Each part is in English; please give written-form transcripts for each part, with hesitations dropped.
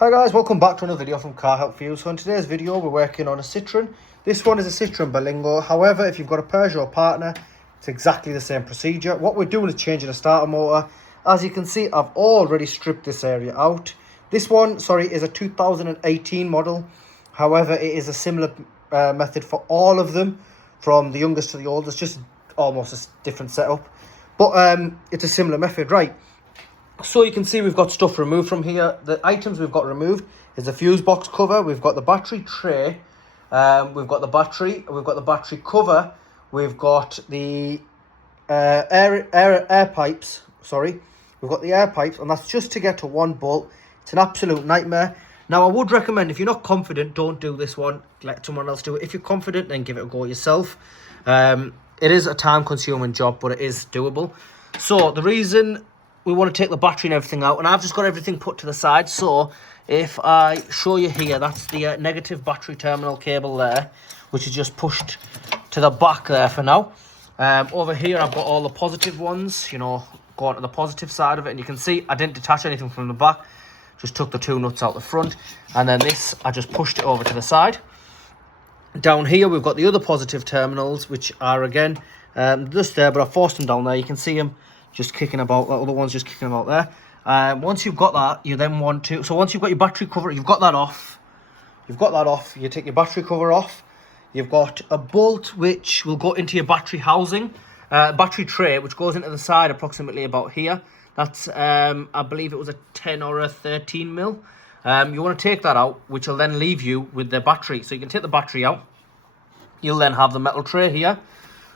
Hi guys, welcome back to another video from Car Help for You. So in today's video we're working on a Citroen. This one is a Citroen Berlingo. However, if you've got a Peugeot partner, it's exactly the same procedure. What we're doing is changing the starter motor. As you can see, I've already stripped this area out. This one, is a 2018 model. However, it is a similar method for all of them, from the youngest to the oldest, just almost a different setup. But it's a similar method, right? So you can see we've got stuff removed from here. The items we've got removed is the fuse box cover. We've got the battery tray. We've got the battery. We've got the battery cover. We've got the air pipes. Sorry, we've got the air pipes, and that's just to get to one bolt. It's an absolute nightmare. Now, I would recommend, if you're not confident, don't do this one. Let someone else do it. If you're confident, then give it a go yourself. It is a time-consuming job, but it is doable. So the reason we want to take the battery and everything out, and I've just got everything put to the side. So if I show you here, that's the negative battery terminal cable there, which is just pushed to the back there for now. Over here I've got all the positive ones, you know, going to the positive side of it, and you can see I didn't detach anything from the back, just took the two nuts out the front, and then this I just pushed it over to the side. Down here we've got the other positive terminals, which are again just there, but I forced them down there. You can see them just kicking about, the other one's just kicking about there. Once you've got that, you then want to, so once you've got your battery cover, you've got that off, you take your battery cover off. You've got a bolt which will go into your battery housing, battery tray, which goes into the side approximately about here. That's, I believe it was a 10 or a 13 mil. You want to take that out, which will then leave you with the battery. So you can take the battery out. You'll then have the metal tray here,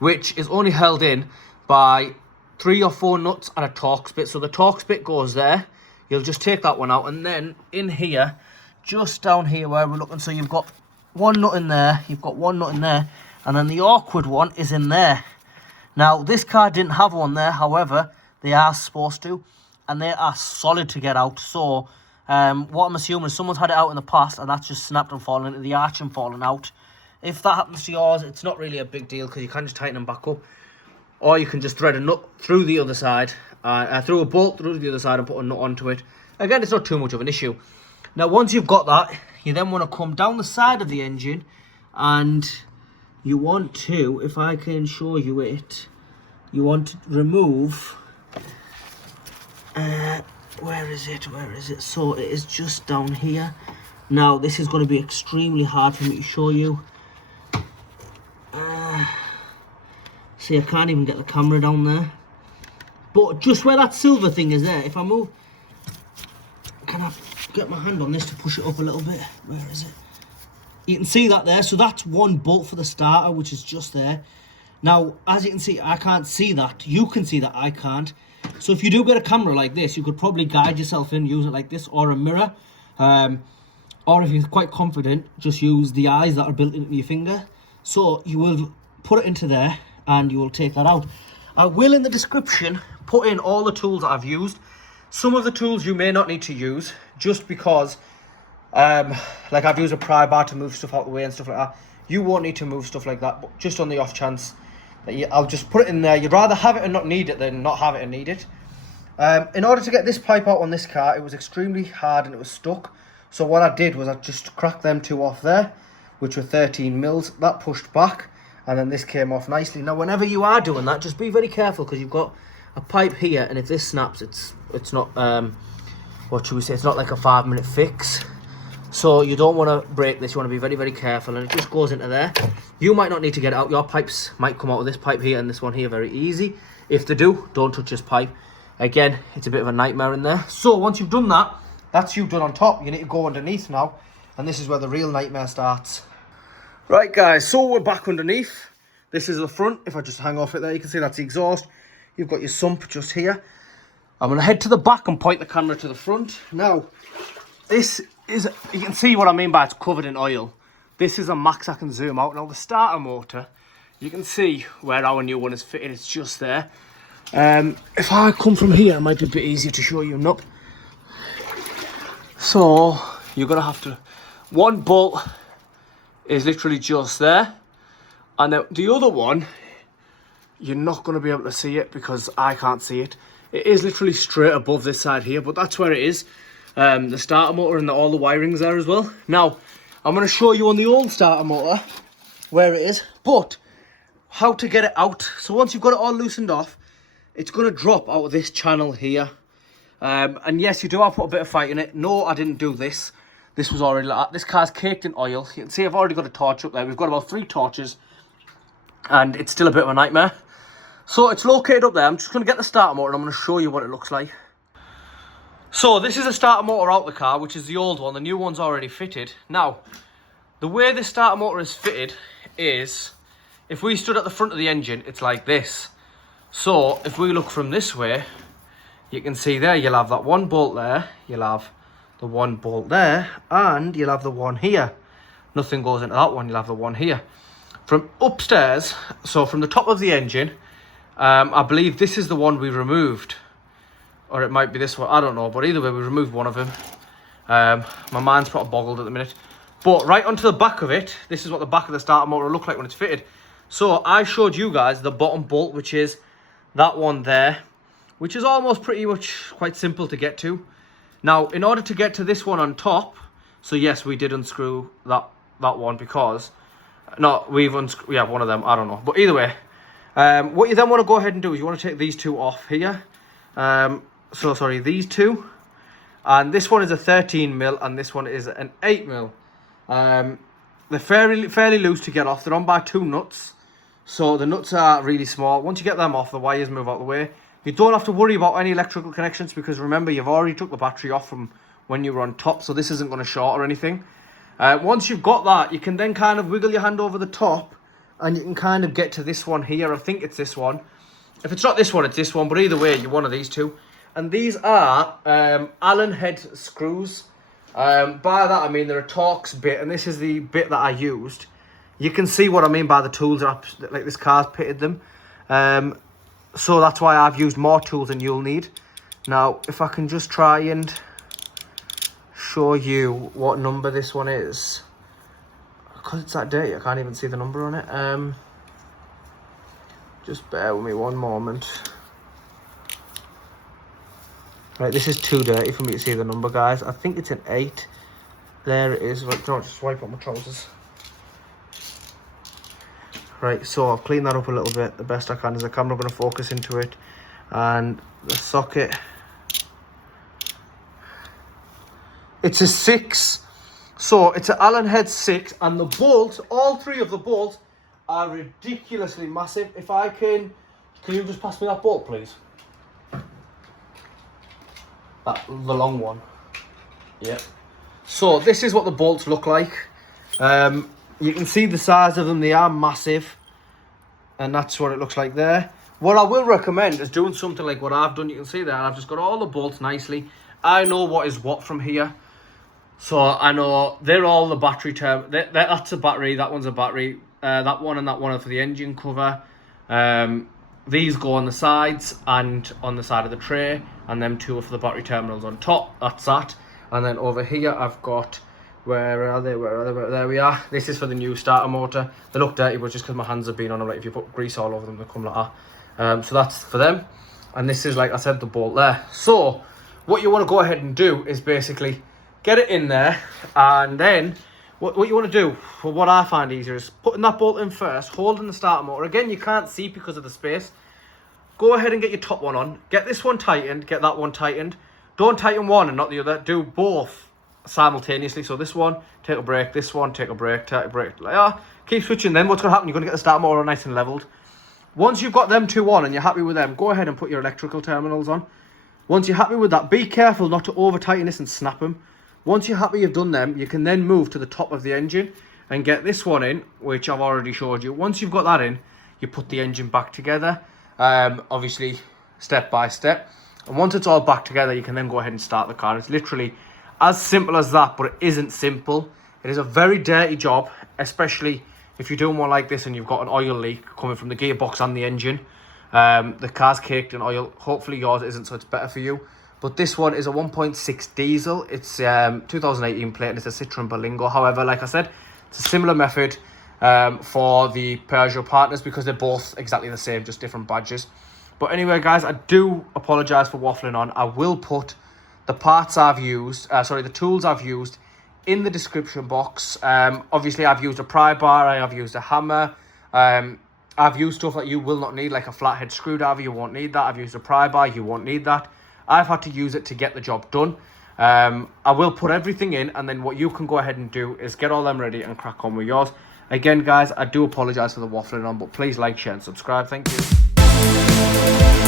which is only held in by 3 or 4 nuts and a TORX bit. So the TORX bit goes there. You'll just take that one out, and then in here, just down here where we're looking, so you've got one nut in there, you've got one nut in there, and then the awkward one is in there. Now, this car didn't have one there, however, they are supposed to, and they are solid to get out. So what I'm assuming is someone's had it out in the past, and that's just snapped and fallen into the arch and fallen out. If that happens to yours, it's not really a big deal, because you can just tighten them back up. Or you can just thread a nut through the other side, through a bolt through the other side and put a nut onto it. Again, it's not too much of an issue. Now, once you've got that, you then want to come down the side of the engine, and you want to, if I can show you it, you want to remove, where is it? So it is just down here. Now, this is going to be extremely hard for me to show you. See, I can't even get the camera down there. But just where that silver thing is there, if I move, can I get my hand on this to push it up a little bit? Where is it? You can see that there. So that's one bolt for the starter, which is just there. Now, as you can see, I can't see that. You can see that, I can't. So if you do get a camera like this, you could probably guide yourself in, use it like this, or a mirror. Or if you're quite confident, just use the eyes that are built into your finger. So you will put it into there, and you will take that out. I will, in the description, put in all the tools that I've used. Some of the tools you may not need to use, just because, like I've used a pry bar to move stuff out the way and stuff like that. You won't need to move stuff like that, but just on the off chance, that I'll just put it in there. You'd rather have it and not need it than not have it and need it. In order to get this pipe out on this car, it was extremely hard and it was stuck. So what I did was I just cracked them two off there, which were 13 mils. That pushed back, and then this came off nicely. Now, whenever you are doing that, just be very careful, because you've got a pipe here, and if this snaps, it's not, what should we say, it's not like a 5-minute fix. So you don't want to break this. You want to be very, very careful, and it just goes into there. You might not need to get it out. Your pipes might come out with this pipe here and this one here very easy. If they do, don't touch this pipe. Again, it's a bit of a nightmare in there. So once you've done that, that's you done on top. You need to go underneath now, and this is where the real nightmare starts. Right, guys, so we're back underneath. This is the front. If I just hang off it there, you can see that's the exhaust. You've got your sump just here. I'm going to head to the back and point the camera to the front. Now, this is, you can see what I mean by it's covered in oil. This is a max I can zoom out. Now, the starter motor, you can see where our new one is fitted. It's just there. If I come from here, it might be a bit easier to show you. Nope. So, you're going to have to, one bolt is literally just there, and then the other one, you're not going to be able to see it because I can't see it. It is literally straight above this side here, but that's where it is. the starter motor and all the wiring's there as well. Now, I'm going to show you on the old starter motor where it is, but how to get it out. So once you've got it all loosened off, it's going to drop out of this channel here. And yes, you do have to put a bit of fight in it. No, I didn't do this. This was already like that. This car's caked in oil. You can see I've already got a torch up there. We've got about 3 torches, and it's still a bit of a nightmare. So it's located up there. I'm just going to get the starter motor and I'm going to show you what it looks like. So this is the starter motor out the car, which is the old one. The new one's already fitted. Now, the way this starter motor is fitted is, if we stood at the front of the engine, it's like this. So if we look from this way, you can see there, you'll have that one bolt there, you'll have the one bolt there, and you'll have the one here. Nothing goes into that one, you'll have the one here. From upstairs, so from the top of the engine, I believe this is the one we removed. Or it might be this one, I don't know, but either way, we removed one of them. My mind's probably boggled at the minute. But right onto the back of it, this is what the back of the starter motor will look like when it's fitted. So I showed you guys the bottom bolt, which is that one there, which is almost pretty much quite simple to get to. Now, in order to get to this one on top, so yes, we did unscrew that one because, no, we've unscrewed, yeah, one of them, I don't know. But either way, what you then want to go ahead and do is you want to take these two off here. So sorry, these two, and this one is a 13mm and this one is an 8mm. They're fairly loose to get off. They're on by 2 nuts, so the nuts are really small. Once you get them off, the wires move out the way. You don't have to worry about any electrical connections because remember, you've already took the battery off from when you were on top, so this isn't going to short or anything. Once you've got that, you can then kind of wiggle your hand over the top and you can kind of get to this one here. I think it's this one. If it's not this one, it's this one, but either way, you're one of these two. And these are Allen head screws. By that, I mean they're a TORX bit, and this is the bit that I used. You can see what I mean by the tools, like this car's pitted them. So that's why I've used more tools than you'll need. Now, if I can just try and show you what number this one is. Because it's that dirty, I can't even see the number on it. Just bear with me one moment. Right, this is too dirty for me to see the number, guys. I think it's an 8. There it is. Right, don't just wipe up my trousers. Right, so I've cleaned that up a little bit. The best I can. Is the camera going to focus into it? And the socket. It's a 6. So it's an Allen head 6, and the bolts, all 3 of the bolts, are ridiculously massive. If I can you just pass me that bolt, please? The long one. Yeah. So this is what the bolts look like. You can see the size of them. They are massive, and that's what it looks like there. What I will recommend is doing something like what I've done. You can see there, I've just got all the bolts nicely. I know what is what from here. So I know they're all the battery term. That's a battery, that one's a battery. That one and that one are for the engine cover. These go on the sides and on the side of the tray, and them 2 are for the battery terminals on top. That's that. And then over here I've got, where are they? There we are. This is for the new starter motor. They look dirty, but just because my hands have been on them, like if you put grease all over them, they come like that. So that's for them. And this is, like I said, the bolt there. So what you want to go ahead and do is basically get it in there, and then what you want to do, for what I find easier, is putting that bolt in first, holding the starter motor. Again, you can't see because of the space. Go ahead and get your top one on. Get this one tightened, get that one tightened. Don't tighten one and not the other. Do both simultaneously. So this one, take a break. This one, take a break, take a break. Like that. Keep switching. Then what's going to happen, you're going to get the starter motor nice and leveled. Once you've got them 2 on and you're happy with them, go ahead and put your electrical terminals on. Once you're happy with that, be careful not to over tighten this and snap them. Once you're happy you've done them, you can then move to the top of the engine and get this one in, which I've already showed you. Once you've got that in, you put the engine back together, obviously step by step. And once it's all back together, you can then go ahead and start the car. It's literally as simple as that, but it isn't simple. It is a very dirty job, especially if you're doing one like this and you've got an oil leak coming from the gearbox and the engine. The car's caked in oil. Hopefully yours isn't, so it's better for you. But this one is a 1.6 diesel. It's 2018 plate and it's a Citroen Berlingo. However, like I said, it's a similar method for the Peugeot partners because they're both exactly the same, just different badges. But anyway, guys, I do apologise for waffling on. I will put the parts I've used, the tools I've used in the description box. Obviously, I've used a pry bar, I've used a hammer, I've used stuff that you will not need, like a flathead screwdriver, you won't need that. I've used a pry bar, you won't need that. I've had to use it to get the job done. I will put everything in, and then what you can go ahead and do is get all them ready and crack on with yours. Again, guys, I do apologise for the waffling on, but please like, share and subscribe. Thank you.